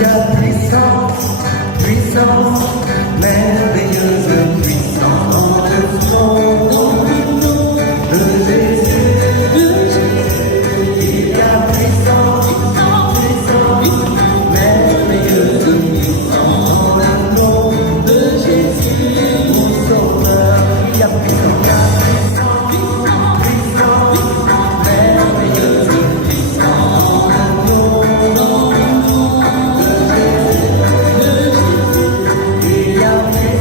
y a puissant, puissant, merveilleuse puissance au nom de Jésus. Il y a puissant, puissant, merveilleuse puissance au nom de Jésus, mon sauveur. Il y a puissant, merveilleuse puissance au nom de Jésus. Il y a puissant.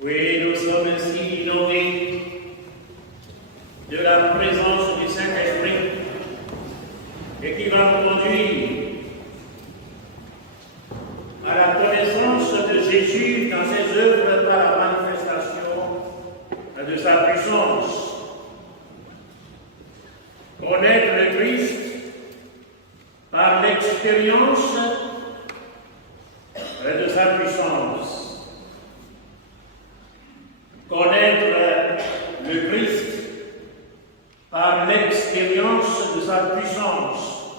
Oui, nous sommes ainsi inondés de la présence du Saint-Esprit et qui va nous conduire à la connaissance de Jésus dans ses œuvres par la manifestation de sa puissance. Connaître le Christ par l'expérience de sa puissance. Connaître le Christ par l'expérience de sa puissance.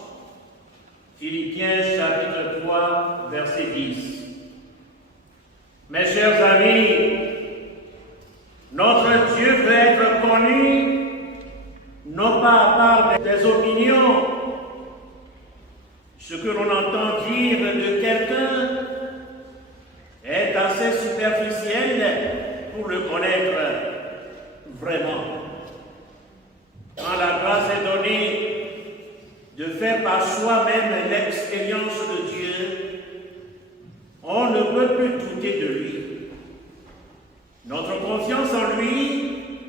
Philippiens chapitre 3, verset 10. Mes chers amis, notre Dieu veut être connu non pas par des opinions, ce que l'on entend dire de quelqu'un est assez superficiel pour le connaître vraiment. Quand la grâce est donnée de faire par soi-même l'expérience de Dieu, on ne peut plus douter de lui. Notre confiance en lui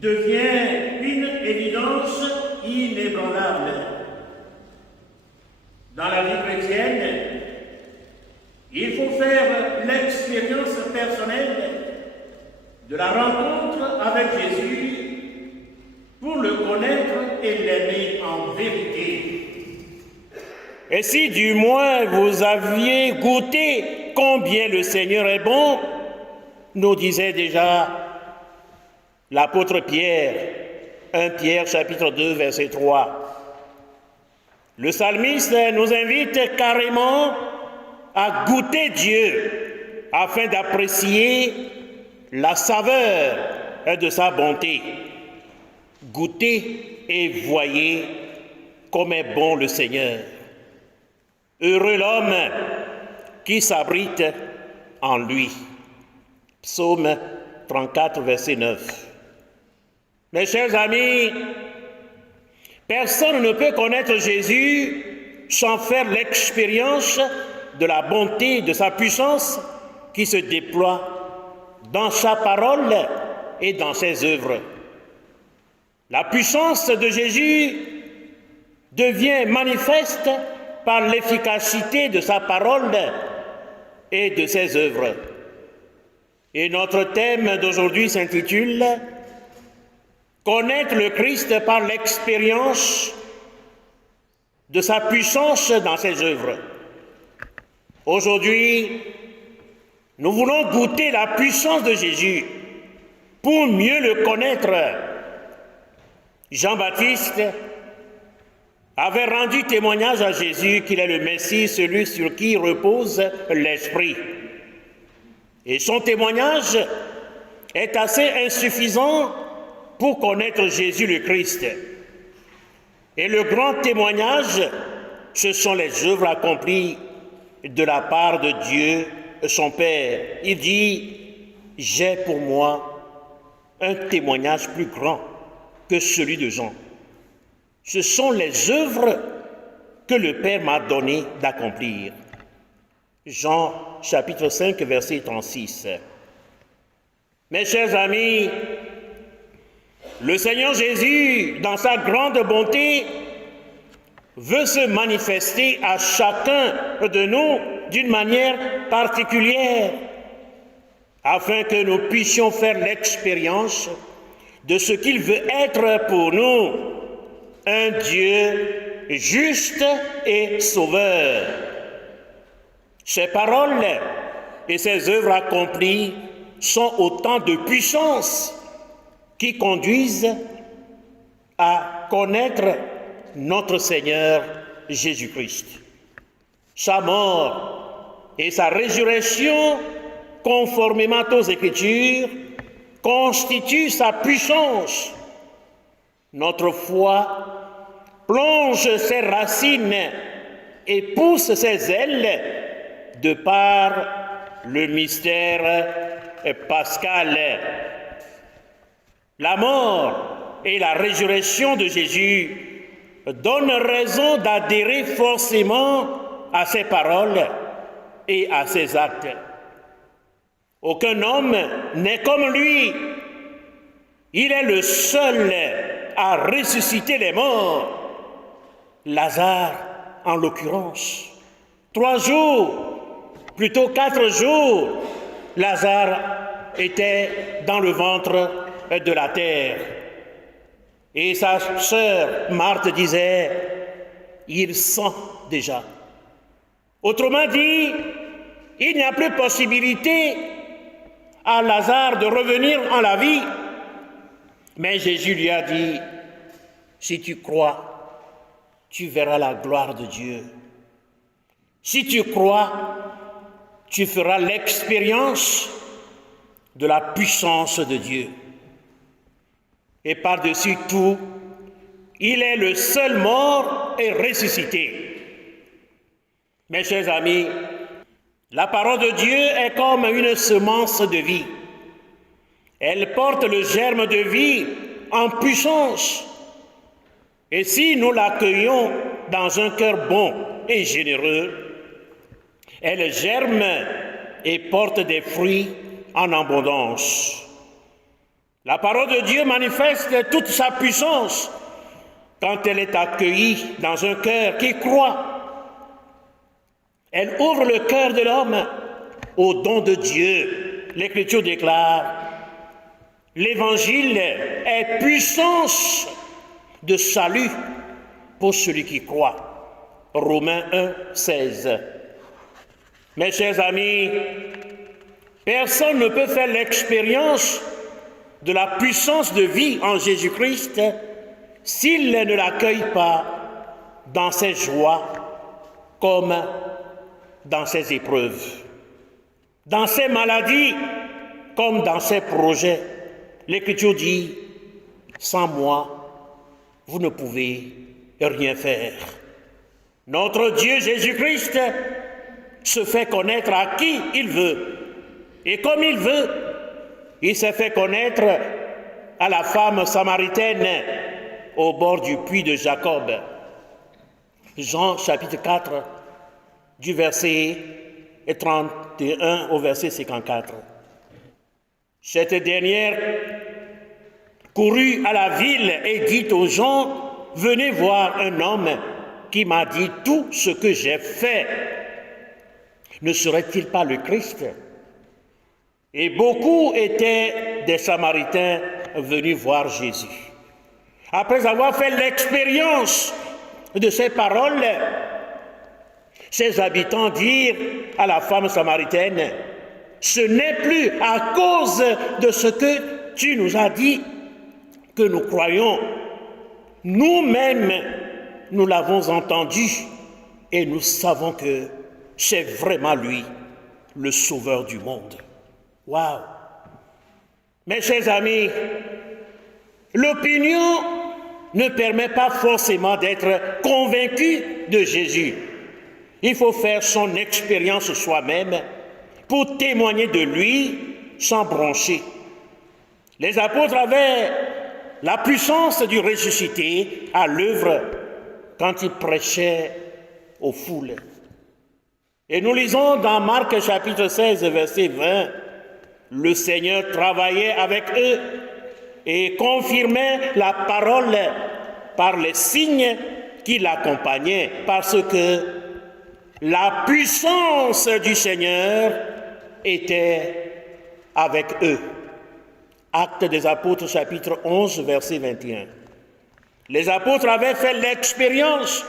devient une évidence inébranlable. Dans la vie chrétienne, il faut faire l'expérience personnelle de la rencontre avec Jésus pour le connaître et l'aimer en vérité. Et si du moins vous aviez goûté combien le Seigneur est bon, nous disait déjà l'apôtre Pierre 1 Pierre chapitre 2 verset 3. Le psalmiste nous invite carrément à goûter Dieu afin d'apprécier la saveur de sa bonté. Goûtez et voyez comme est bon le Seigneur. Heureux l'homme qui s'abrite en lui. Psaume 34, verset 9. Mes chers amis, personne ne peut connaître Jésus sans faire l'expérience de la bonté, de sa puissance qui se déploie dans sa parole et dans ses œuvres. La puissance de Jésus devient manifeste par l'efficacité de sa parole et de ses œuvres. Et notre thème d'aujourd'hui s'intitule « Connaître le Christ par l'expérience de sa puissance dans ses œuvres ». Aujourd'hui, nous voulons goûter la puissance de Jésus pour mieux le connaître. Jean-Baptiste avait rendu témoignage à Jésus qu'il est le Messie, celui sur qui repose l'Esprit. Et son témoignage est assez insuffisant pour connaître Jésus le Christ. Et le grand témoignage, ce sont les œuvres accomplies de la part de Dieu, son Père. Il dit, j'ai pour moi un témoignage plus grand que celui de Jean. Ce sont les œuvres que le Père m'a donné d'accomplir. Jean chapitre 5, verset 36. Mes chers amis, le Seigneur Jésus, dans sa grande bonté, veut se manifester à chacun de nous d'une manière particulière, afin que nous puissions faire l'expérience de ce qu'il veut être pour nous, un Dieu juste et sauveur. Ses paroles et ses œuvres accomplies sont autant de puissance qui conduisent à connaître notre Seigneur Jésus-Christ. Sa mort et sa résurrection, conformément aux Écritures, constituent sa puissance. Notre foi plonge ses racines et pousse ses ailes de par le mystère pascal. La mort et la résurrection de Jésus donnent raison d'adhérer forcément à ses paroles et à ses actes. Aucun homme n'est comme lui. Il est le seul à ressusciter les morts. Lazare, en l'occurrence. 3 jours, plutôt 4 jours, Lazare était dans le ventre de la terre. Et sa sœur Marthe disait, il sent déjà. Autrement dit, il n'y a plus possibilité à Lazare de revenir en la vie. Mais Jésus lui a dit, si tu crois, tu verras la gloire de Dieu. Si tu crois, tu feras l'expérience de la puissance de Dieu. Et par-dessus tout, il est le seul mort et ressuscité. Mes chers amis, la parole de Dieu est comme une semence de vie. Elle porte le germe de vie en puissance. Et si nous l'accueillons dans un cœur bon et généreux, elle germe et porte des fruits en abondance. La parole de Dieu manifeste toute sa puissance quand elle est accueillie dans un cœur qui croit. Elle ouvre le cœur de l'homme au don de Dieu. L'Écriture déclare, l'Évangile est puissance de salut pour celui qui croit. Romains 1, 16. Mes chers amis, personne ne peut faire l'expérience de la puissance de vie en Jésus-Christ s'il ne l'accueille pas dans ses joies comme dans ses épreuves, dans ses maladies comme dans ses projets. L'Écriture dit, sans moi, vous ne pouvez rien faire. Notre Dieu Jésus-Christ se fait connaître à qui il veut. Et comme il veut, il s'est fait connaître à la femme samaritaine au bord du puits de Jacob. Jean chapitre 4, du verset 31 au verset 54. Cette dernière courut à la ville et dit aux gens, « Venez voir un homme qui m'a dit tout ce que j'ai fait. Ne serait-il pas le Christ ?» Et beaucoup étaient des Samaritains venus voir Jésus. Après avoir fait l'expérience de ces paroles, ses habitants dirent à la femme samaritaine, « Ce n'est plus à cause de ce que tu nous as dit que nous croyons. Nous-mêmes, nous l'avons entendu et nous savons que c'est vraiment lui, le Sauveur du monde. » Waouh! Mes chers amis, l'opinion ne permet pas forcément d'être convaincu de Jésus. Il faut faire son expérience soi-même pour témoigner de lui sans broncher. Les apôtres avaient la puissance du ressuscité à l'œuvre quand ils prêchaient aux foules. Et nous lisons dans Marc chapitre 16, verset 20, « Le Seigneur travaillait avec eux et confirmait la parole par les signes qui l'accompagnaient, parce que la puissance du Seigneur était avec eux. » Actes des apôtres, chapitre 11, verset 21. Les apôtres avaient fait l'expérience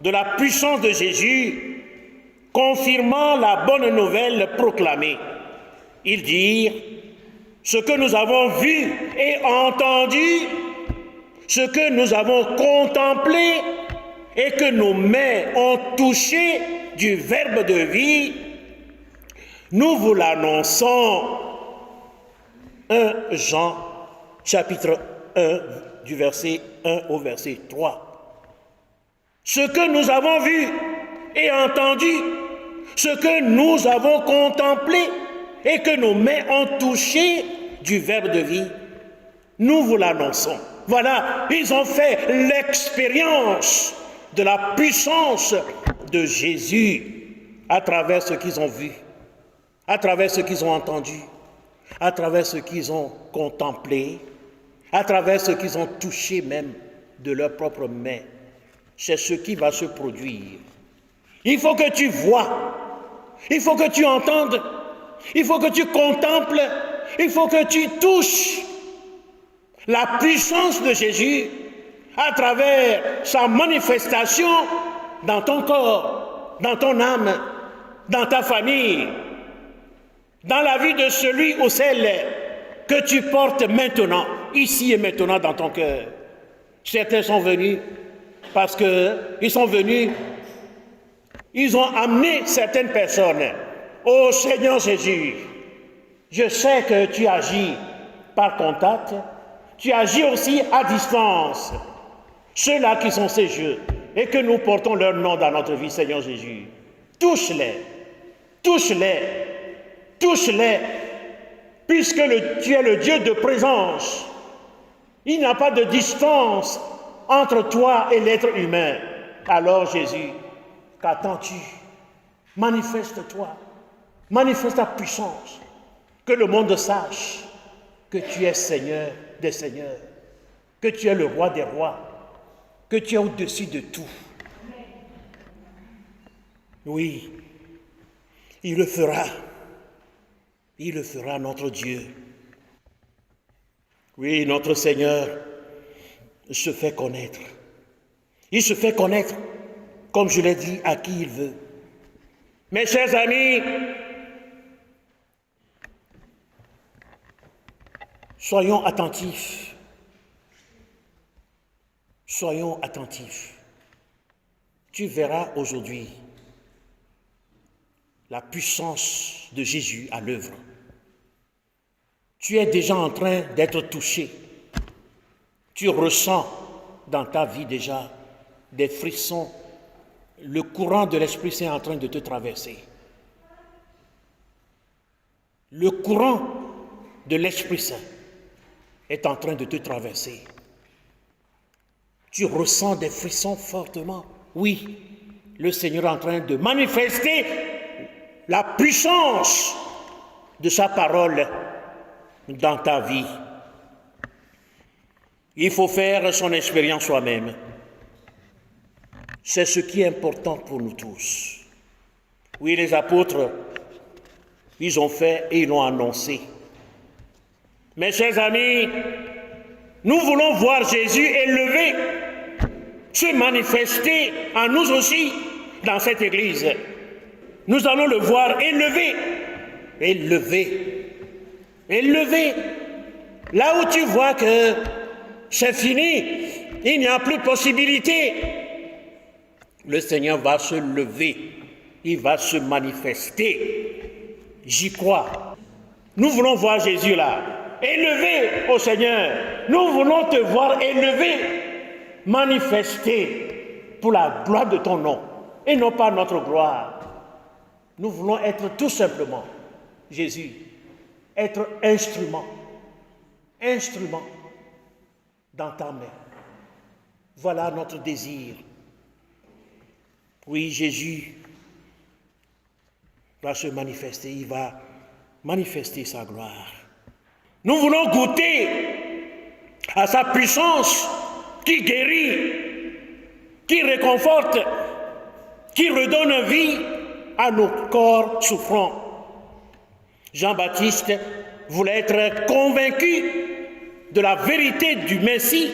de la puissance de Jésus, confirmant la bonne nouvelle proclamée. Ils dirent, ce que nous avons vu et entendu, ce que nous avons contemplé et que nos mains ont touché du Verbe de vie, nous vous l'annonçons. 1 Jean, chapitre 1, du verset 1 au verset 3. Ce que nous avons vu et entendu, ce que nous avons contemplé et que nos mains ont touché du Verbe de vie, nous vous l'annonçons. Voilà, ils ont fait l'expérience de la puissance de Jésus à travers ce qu'ils ont vu, à travers ce qu'ils ont entendu, à travers ce qu'ils ont contemplé, à travers ce qu'ils ont touché même de leurs propres mains. C'est ce qui va se produire. Il faut que tu vois, il faut que tu entendes, il faut que tu contemples, il faut que tu touches la puissance de Jésus à travers sa manifestation dans ton corps, dans ton âme, dans ta famille, dans la vie de celui ou celle que tu portes maintenant, ici et maintenant dans ton cœur. Certains sont venus parce qu'ils sont venus, ils ont amené certaines personnes. Oh Seigneur Jésus, je sais que tu agis par contact, tu agis aussi à distance. Ceux-là qui sont ces jeux et que nous portons leur nom dans notre vie, Seigneur Jésus, touche-les, touche-les, touche-les, puisque tu es le Dieu de présence. Il n'y a pas de distance entre toi et l'être humain. Alors Jésus, qu'attends-tu? Manifeste-toi, manifeste ta puissance, que le monde sache que tu es Seigneur des seigneurs, que tu es le roi des rois, que tu es au-dessus de tout. Oui, il le fera. Il le fera, notre Dieu. Oui, notre Seigneur se fait connaître. Il se fait connaître, comme je l'ai dit, à qui il veut. Mes chers amis, soyons attentifs. Soyons attentifs. Tu verras aujourd'hui la puissance de Jésus à l'œuvre. Tu es déjà en train d'être touché. Tu ressens dans ta vie déjà des frissons. Le courant de l'Esprit Saint est en train de te traverser. Le courant de l'Esprit Saint est en train de te traverser. Tu ressens des frissons fortement. Oui, le Seigneur est en train de manifester la puissance de sa parole dans ta vie. Il faut faire son expérience soi-même. C'est ce qui est important pour nous tous. Oui, les apôtres, ils ont fait et ils l'ont annoncé. Mes chers amis, nous voulons voir Jésus élevé, se manifester en nous aussi dans cette église. Nous allons le voir élevé, élevé, élevé. Là où tu vois que c'est fini, il n'y a plus de possibilité, le Seigneur va se lever, il va se manifester. J'y crois. Nous voulons voir Jésus là, élevé au Seigneur. Nous voulons te voir élevé, manifester pour la gloire de ton nom et non pas notre gloire. Nous voulons être tout simplement, Jésus, être instrument dans ta main. Voilà notre désir. Oui, Jésus va se manifester, il va manifester sa gloire. Nous voulons goûter à sa puissance qui guérit, qui réconforte, qui redonne vie à nos corps souffrants. Jean-Baptiste voulait être convaincu de la vérité du Messie.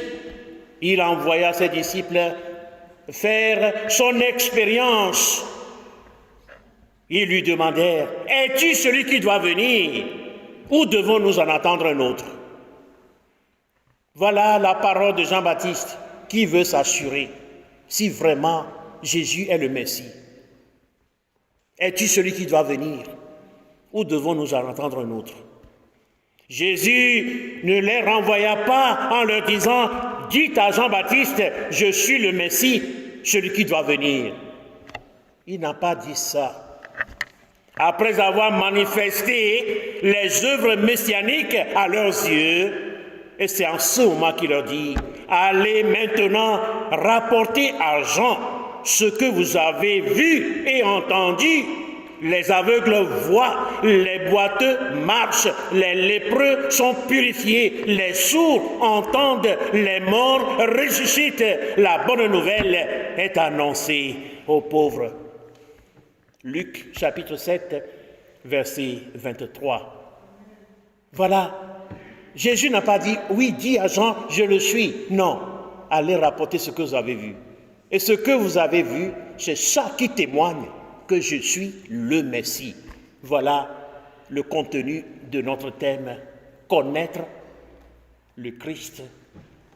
Il envoya ses disciples faire son expérience. Ils lui demandèrent, « Es-tu celui qui doit venir ou devons-nous en attendre un autre ?» Voilà la parole de Jean-Baptiste qui veut s'assurer si vraiment Jésus est le Messie. Es-tu celui qui doit venir ou devons-nous en attendre un autre? Jésus ne les renvoya pas en leur disant « Dites à Jean-Baptiste, je suis le Messie, celui qui doit venir. » Il n'a pas dit ça. Après avoir manifesté les œuvres messianiques à leurs yeux, et c'est en ce moment qu'il leur dit « Allez maintenant rapporter à Jean ce que vous avez vu et entendu. Les aveugles voient, les boiteux marchent, les lépreux sont purifiés, les sourds entendent, les morts ressuscitent. La bonne nouvelle est annoncée aux pauvres. » Luc chapitre 7, verset 23. Voilà. Jésus n'a pas dit, oui, dis à Jean, je le suis. Non, allez rapporter ce que vous avez vu. Et ce que vous avez vu, c'est ça qui témoigne que je suis le Messie. Voilà le contenu de notre thème, connaître le Christ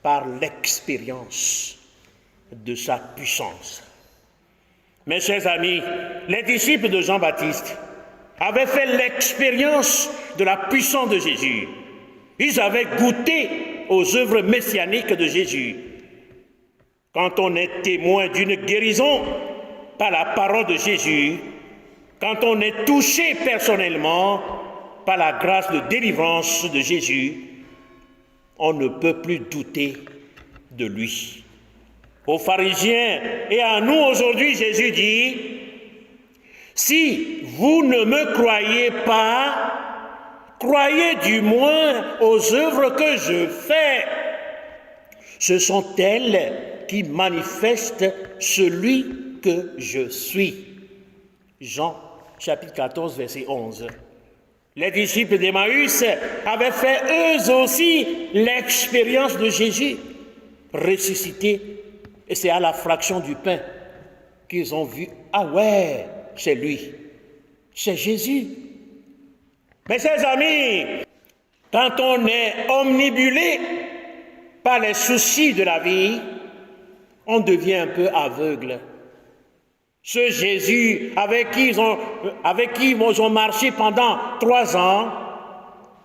par l'expérience de sa puissance. Mes chers amis, les disciples de Jean-Baptiste avaient fait l'expérience de la puissance de Jésus. Ils avaient goûté aux œuvres messianiques de Jésus. Quand on est témoin d'une guérison par la parole de Jésus, quand on est touché personnellement par la grâce de délivrance de Jésus, on ne peut plus douter de lui. Aux pharisiens et à nous aujourd'hui, Jésus dit, « Si vous ne me croyez pas, croyez du moins aux œuvres que je fais. Ce sont elles qui manifestent celui que je suis. » Jean chapitre 14, verset 11. Les disciples d'Emmaüs avaient fait eux aussi l'expérience de Jésus ressuscité. Et c'est à la fraction du pain qu'ils ont vu, ah ouais, c'est lui, c'est Jésus. Mes chers amis, quand on est omnibulé par les soucis de la vie, on devient un peu aveugle. Ce Jésus avec qui ils ont marché pendant 3 ans,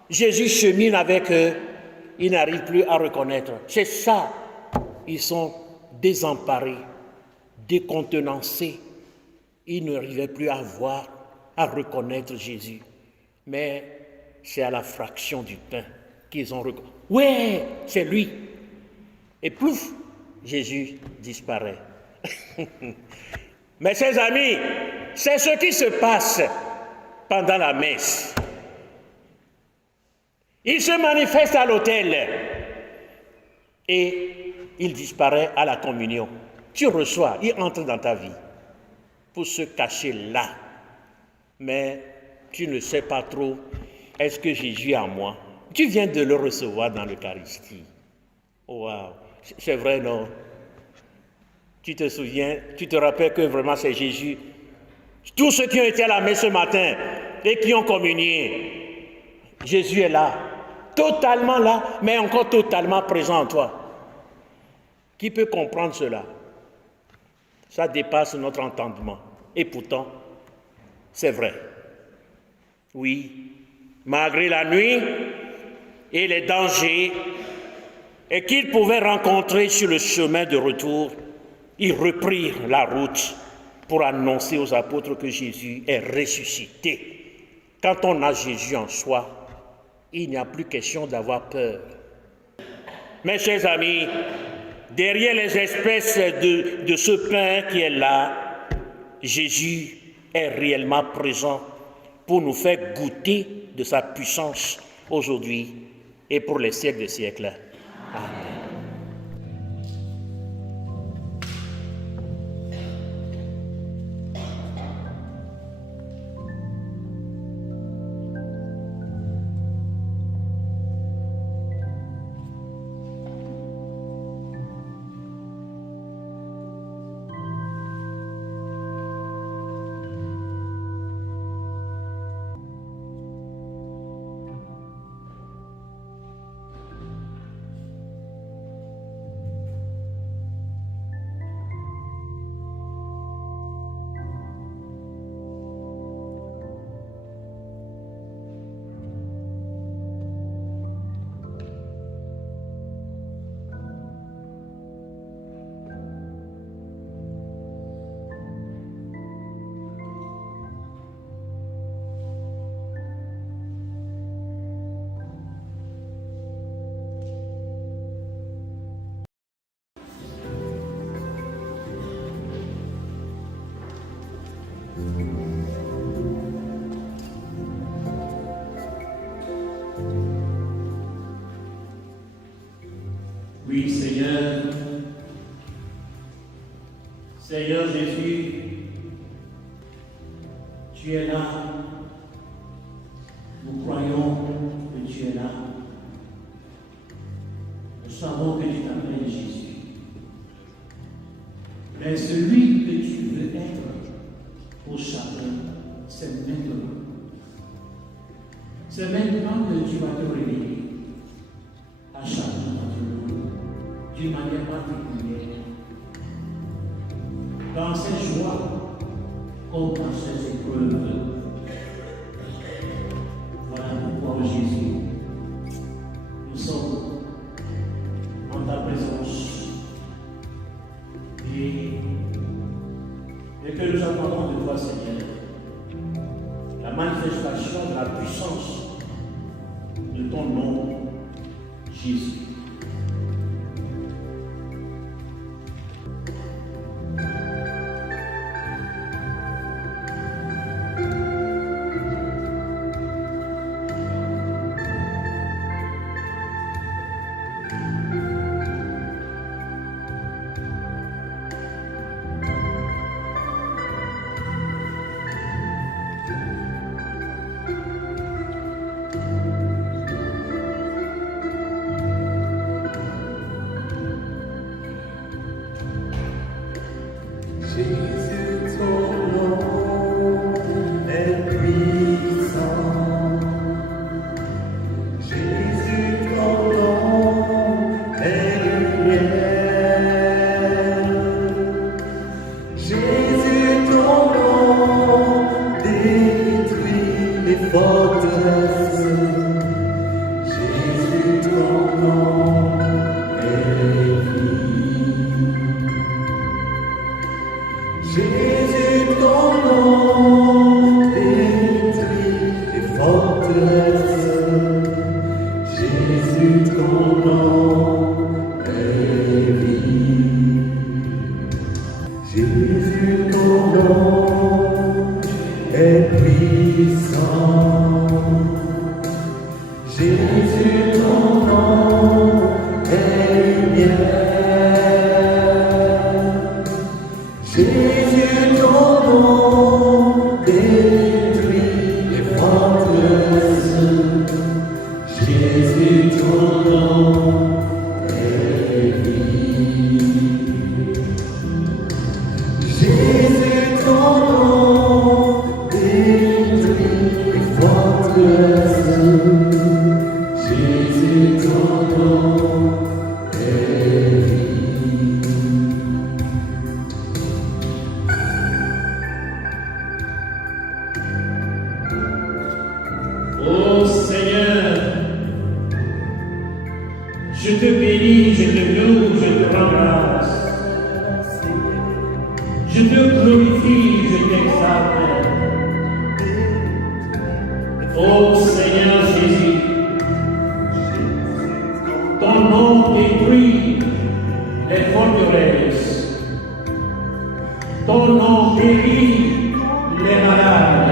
Jésus chemine avec eux, ils n'arrivent plus à reconnaître. C'est ça, ils sont désemparés, décontenancés. Ils n'arrivaient plus à voir, à reconnaître Jésus. Mais c'est à la fraction du pain qu'ils ont reconnu. Ouais, c'est lui. Et plouf, Jésus disparaît. Mais chers amis, c'est ce qui se passe pendant la messe. Il se manifeste à l'autel et il disparaît à la communion. Tu reçois, il entre dans ta vie pour se cacher là. Mais tu ne sais pas trop, est-ce que Jésus est en moi? Tu viens de le recevoir dans l'Eucharistie. Waouh, c'est vrai, non? Tu te souviens, tu te rappelles que vraiment c'est Jésus. Tous ceux qui ont été à la messe ce matin et qui ont communié, Jésus est là, totalement là, mais encore totalement présent en toi. Qui peut comprendre cela? Ça dépasse notre entendement. Et pourtant, c'est vrai. Oui, malgré la nuit et les dangers et qu'ils pouvaient rencontrer sur le chemin de retour, ils reprirent la route pour annoncer aux apôtres que Jésus est ressuscité. Quand on a Jésus en soi, il n'y a plus question d'avoir peur. Mes chers amis, derrière les espèces de ce pain qui est là, Jésus est réellement présent pour nous faire goûter de sa puissance aujourd'hui et pour les siècles des siècles. Amen. Oui, Seigneur, Seigneur Jésus, tu es là. Nous croyons que tu es là. Nous savons que tu t'appelles Jésus. Mais celui que tu veux être pour chacun, c'est maintenant. C'est maintenant que tu vas te révéler à chacun d'entre nous d'une manière particulière. Dans ces joies comme dans ces épreuves. Voilà pourquoi Jésus, nous sommes en ta présence et que nous attendons de toi, Seigneur, la manifestation de la puissance de ton nom, Jésus. Jésus, ton nom est puissant. Jésus, ton nom est lumière. forteresses. Jésus, ton nom est vie. Jésus, ton nom détruit les forteresses. Jésus, ton nom est vie. Jésus, ton nom est puissant. Jésus, ton nom est lumière. Jésus, ton nom détruit les forteresses. Jésus, ton nom est vie. Jésus, ton nom détruit les forteresses. Jésus, ton nom est vie. Ô Seigneur, je te bénis, je te loue, je te rends grâce. Je te glorifie, je t'exalte. Ô Seigneur Jésus, ton nom détruit les forteresses. Ton nom guérit les malades.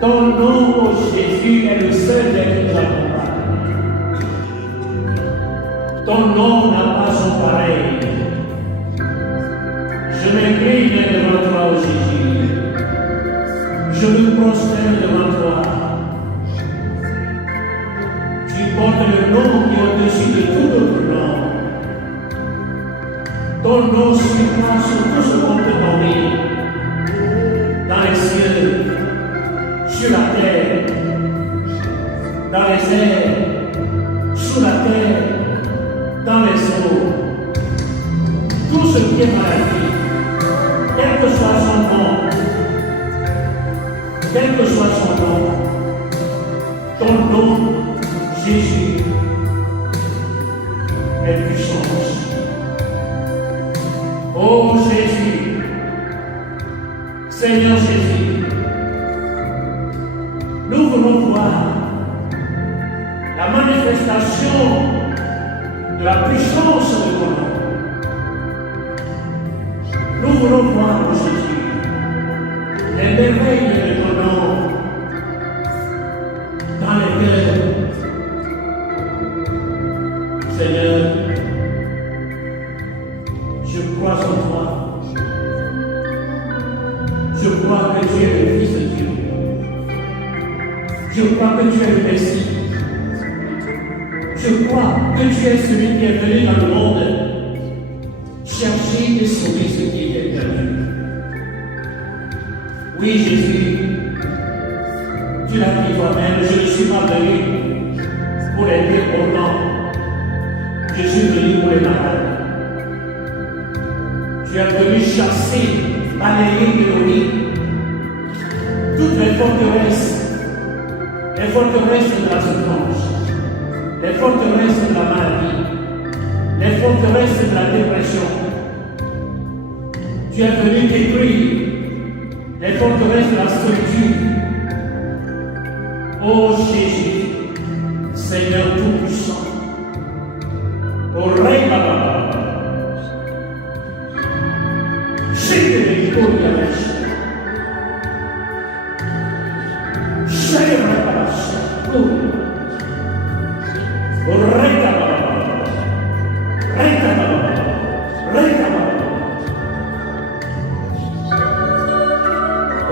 Ton nom, ô Jésus, est le seul qui nous accompagne. Ton nom n'a pas son pareil. Je m'incline devant toi, ô Jésus. Je me prosterne devant toi. Tu portes le nom qui est au-dessus de tout autre nom. Ton nom surpasse sur tout ce qu'on peut nommer. Dans les cieux, sur la terre, dans les airs, sous la terre, dans les eaux. Tout ce qui est maladie, quel que soit son nom, quel que soit son nom, ton nom, Jésus, est puissance. Oh Jésus, Seigneur Jésus, nous voulons voir la manifestation de la puissance de ton nom. Nous voulons voir, ô Jésus, les merveilles de ton nom dans les cœurs. Seigneur, je crois en toi. Je crois que tu es le Fils de Dieu. Je crois que tu es le Messie. Je crois que tu es celui qui est venu dans le monde chercher et sauver ce qui était perdu. Oui, Jésus, tu l'as dit toi-même, je ne suis pas venu pour les débordants, je suis venu pour les malades. Tu es venu chasser, balayer, détruire toutes les forteresses de la souffrance, les forteresses de la maladie, les forteresses de la dépression. Tu es venu détruire les forteresses de la solitude. Ô Jésus, Seigneur Tout-Puissant, ô Rei Baba, Jésus de l'Économie,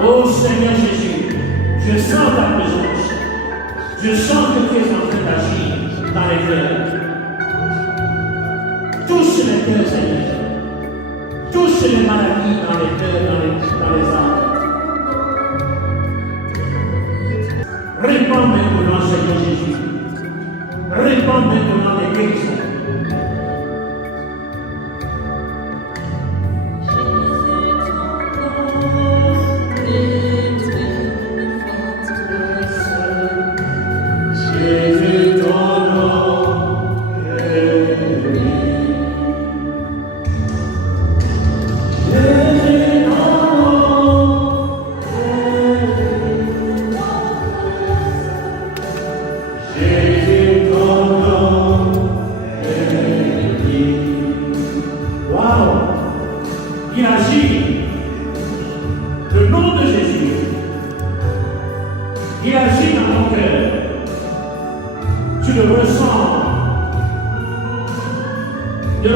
oh Seigneur Jésus, je sens ta présence. Je sens que tu es en train d'agir dans les cœurs. Touche les cœurs, Seigneur. Touche les maladies dans les cœurs, dans les âmes. Répands maintenant, Seigneur Jésus. Répands maintenant les guérisons.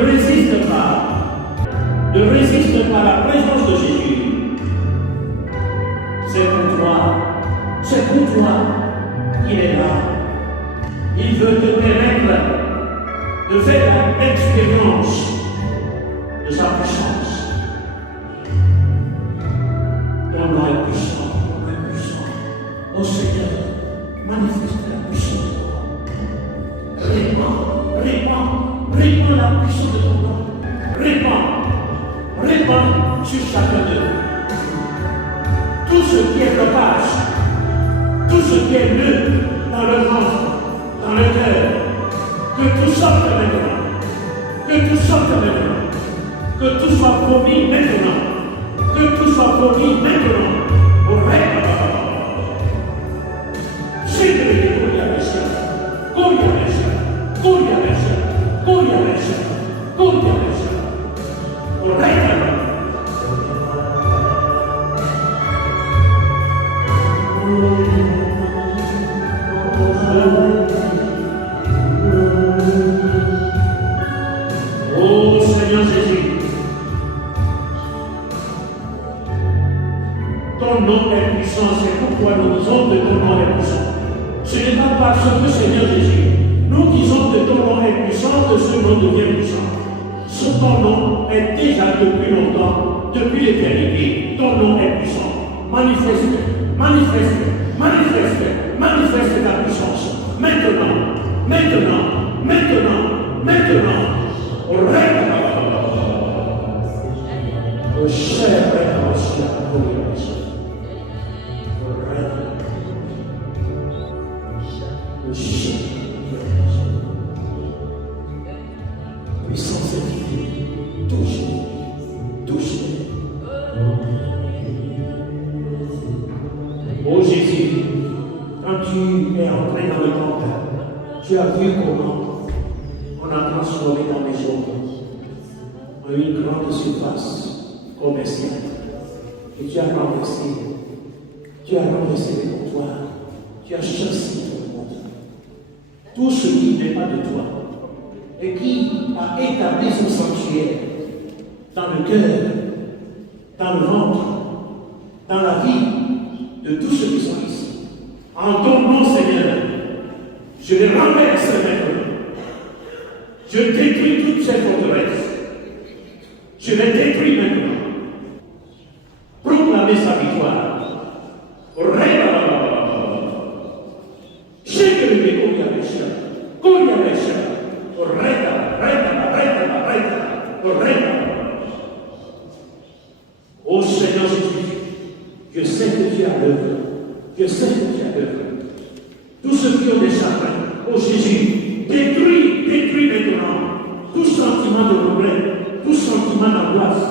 résiste pas à la présence de Jésus. C'est pour toi qu'il est là. Il veut te permettre de faire l'expérience de sa puissance. Ton nom est puissant, ton nom est puissant. Oh Seigneur, manifeste la puissance de ton nom. Répands la puissance de ton nom. Répands sur chacun d'eux. Tout ce qui est blocage, tout ce qui est nœud dans le ventre, dans le cœur, que tout sorte maintenant. Que tout sorte maintenant. Que tout soit promis maintenant. Que tout soit promis maintenant. Au règne. C'est de au règne. Oh Seigneur Jésus, ton nom est puissant, c'est pourquoi nous disons que ton nom est puissant. Ce n'est pas parce que Seigneur Jésus, nous disons que ton nom est puissant que ce nom devient puissant. Ton nom est déjà depuis longtemps, depuis l'éternité. Ton nom est puissant. Manifeste ta puissance. Maintenant. Au règne. Au cher règne aussi à au règne. Le cher puissance est touche. Oh Jésus, quand tu es entré dans le temple, tu as vu comment on a transformé ta maison en une grande surface commerciale. Et tu as renversé les comptoirs, tu as chassé tout le monde. Tout ce qui n'est pas de toi et qui a établi son sanctuaire dans le cœur, dans le ventre, dans la vie de tous ceux qui sont ici. En ton nom, Seigneur, je les renverse maintenant. Je détruis toutes ces forteresses. Je les détruis maintenant. Proclamez sa victoire. Oh Seigneur Jésus, je sais que tu as l'œuvre. Tous ceux qui ont des chagrins, oh Jésus, détruis maintenant tout sentiment de regret, tout sentiment d'angoisse,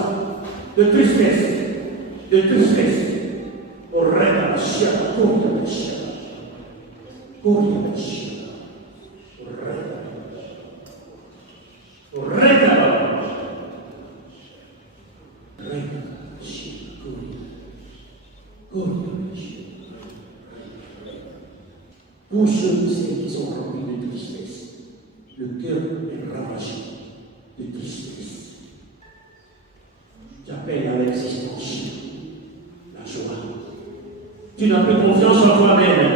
de tristesse. Au règne de la chair, Pour ceux qui sont remplis de tristesse, le cœur est ravagé de tristesse. J'appelle à l'existence la joie. Tu n'as plus confiance en toi-même.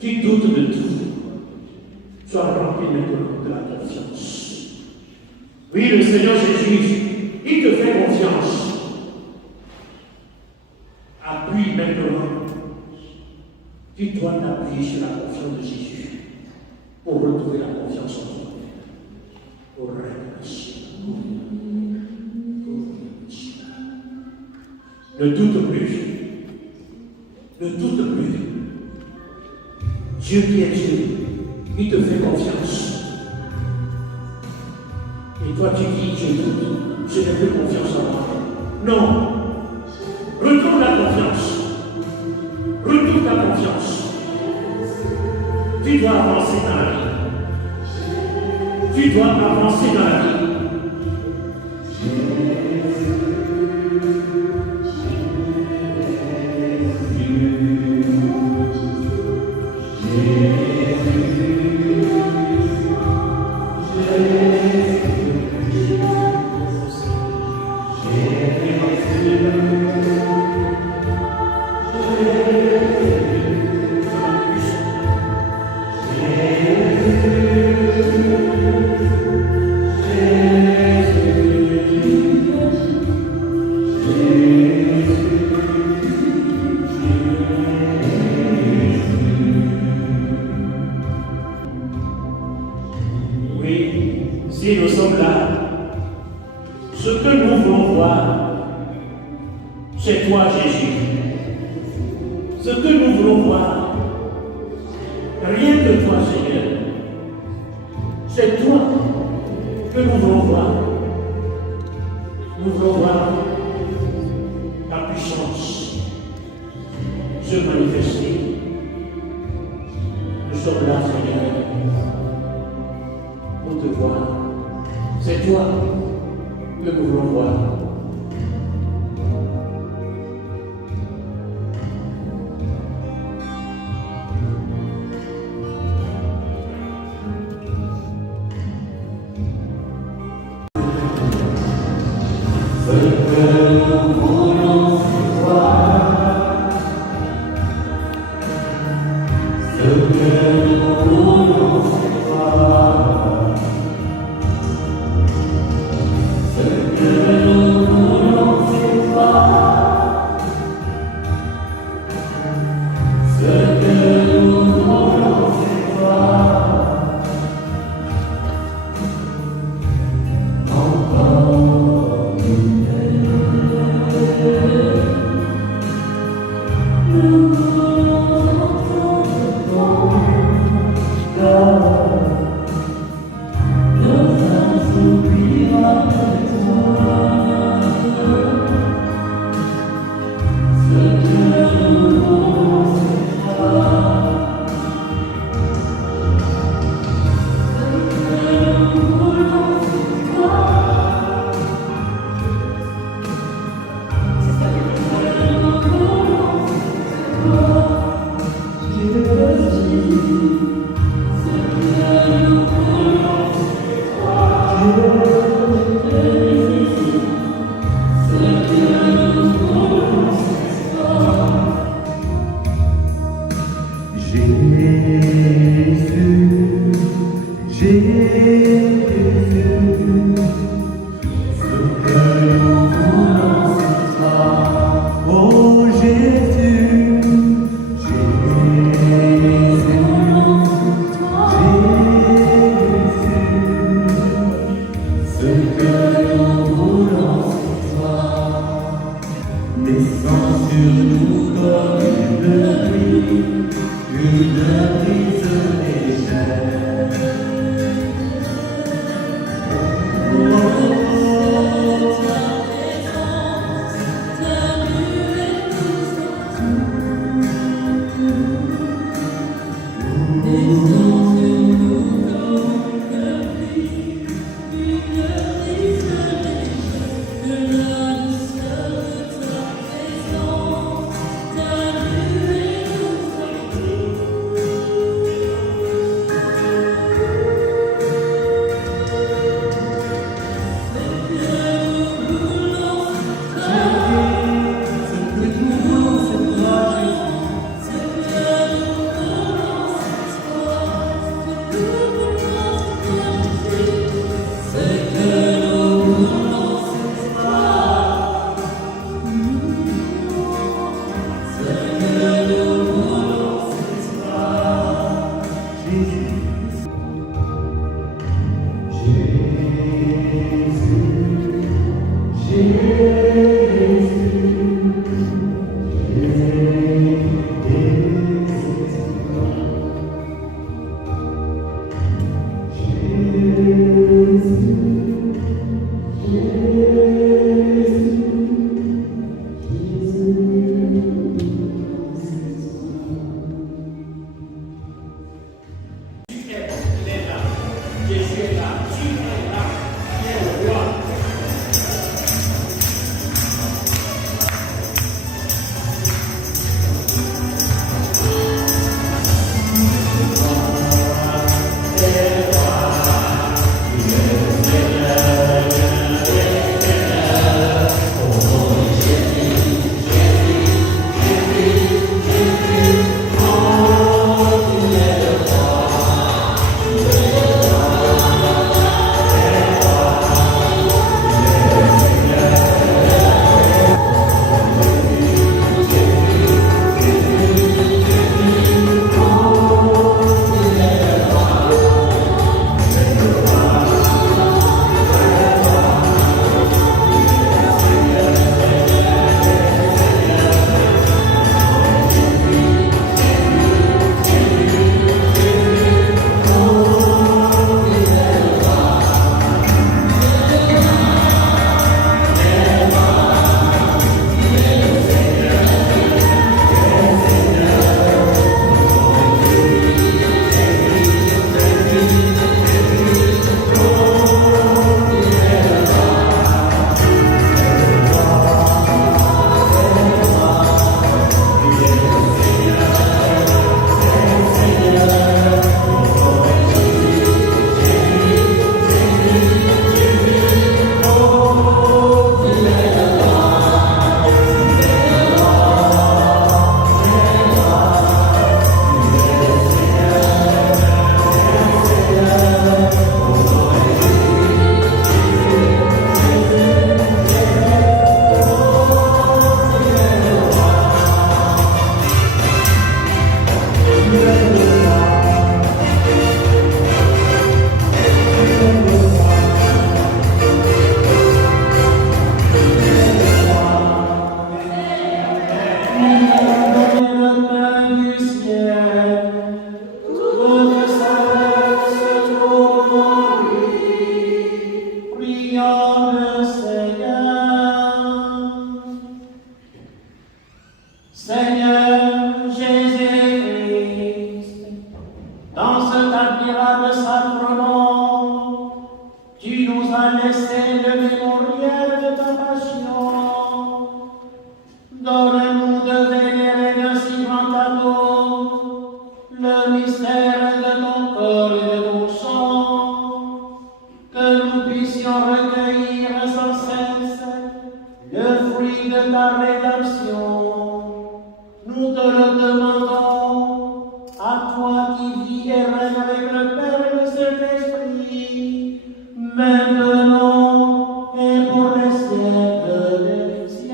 Tu doutes de tout. Sois rempli maintenant de la confiance. Oui, le Seigneur Jésus, il te fait confiance. Appuie maintenant. Tu dois t'appuyer sur la confiance de Jésus pour retrouver la confiance en toi. Au règne de Dieu. Ne doute plus. Dieu qui est Dieu, il te fait confiance. Et toi tu dis, je doute, je n'ai plus confiance en moi. Non. Retrouve la confiance. Retrouve ta confiance. Tu dois avancer dans la vie. sommes là, ce que nous voulons voir, c'est toi, Jésus. Ce que nous voulons voir, rien que toi, Seigneur. C'est toi que nous voulons voir. Nous voulons voir ta puissance se manifester. Nous sommes là, Seigneur, pour te voir. C'est toi que nous voulons voir. Prions le Seigneur. Seigneur Jésus-Christ, dans cet admirable sacrement, tu nous as laissé le mémorial de ta passion. Donne-nous de vénérer d'un si grand amour le mystère de ton corps et de ton sang, que nous puissions recueillir sans cesse le fruit de ta rédemption. Nous te le demandons, à toi qui vis et règnes avec le Père et le Saint-Esprit, maintenant et pour les siècles des siècles.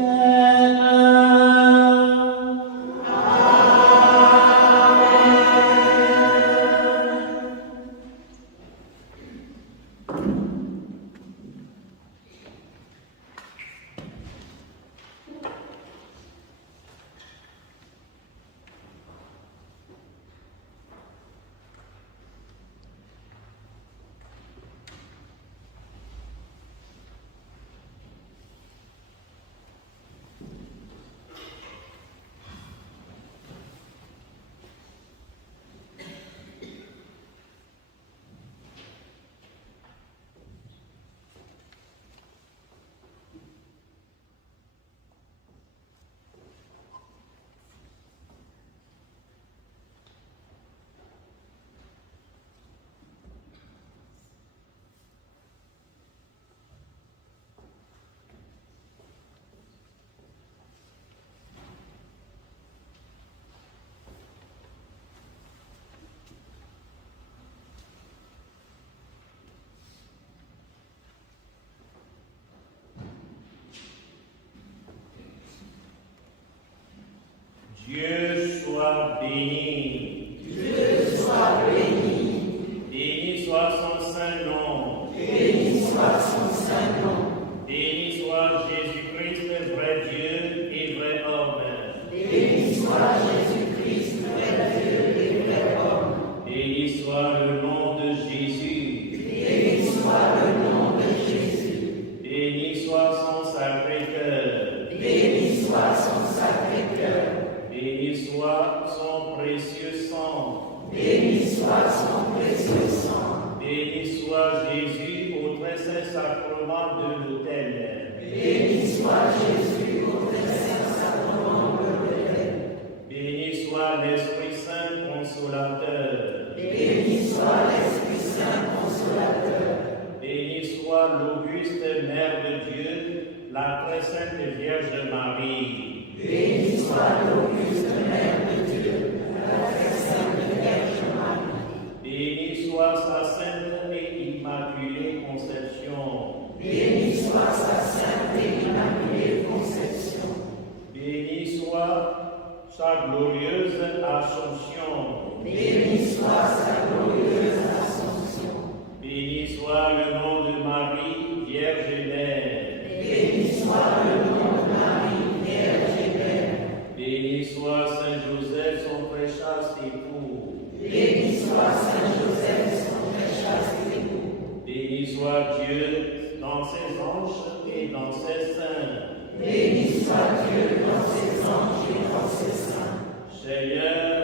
Dieu soit béni. Dieu soit béni. Béni soit son saint nom. Béni soit son saint nom. Béni soit Jésus-Christ, vrai Dieu et vrai homme. Béni soit Jésus-Christ, vrai Dieu et vrai homme. Béni soit le nom de Jésus. Béni soit le nom de Jésus. Béni soit son sacré-cœur. Béni soit son sacré-cœur. Béni soit son précieux sang. Béni soit son précieux sang. Béni soit Jésus au très saint sacrement de l'autel. Béni soit Jésus au très saint sacrement de l'autel. Béni soit l'Esprit Saint consolateur. Béni soit l'Esprit Saint consolateur. Béni soit l'auguste Mère de Dieu, la très sainte Vierge Marie. Béni soit l'auguste Mère de Dieu, la très sainte Vierge Marie. Béni soit sa sainte et immaculée conception. Béni soit sa sainte et immaculée conception. Béni soit sa glorieuse Assomption. Béni soit sa glorieuse Assomption. Béni soit le nom de Marie, Vierge et Mère. Béni soit le nom de Marie, Vierge et Mère. Béni soit Saint Joseph, son très chaste époux. Béni soit Saint Joseph, son très chaste époux. Béni soit Dieu dans ses anges et dans ses saints. Béni soit Dieu dans ses anges et dans ses saints. Seigneur,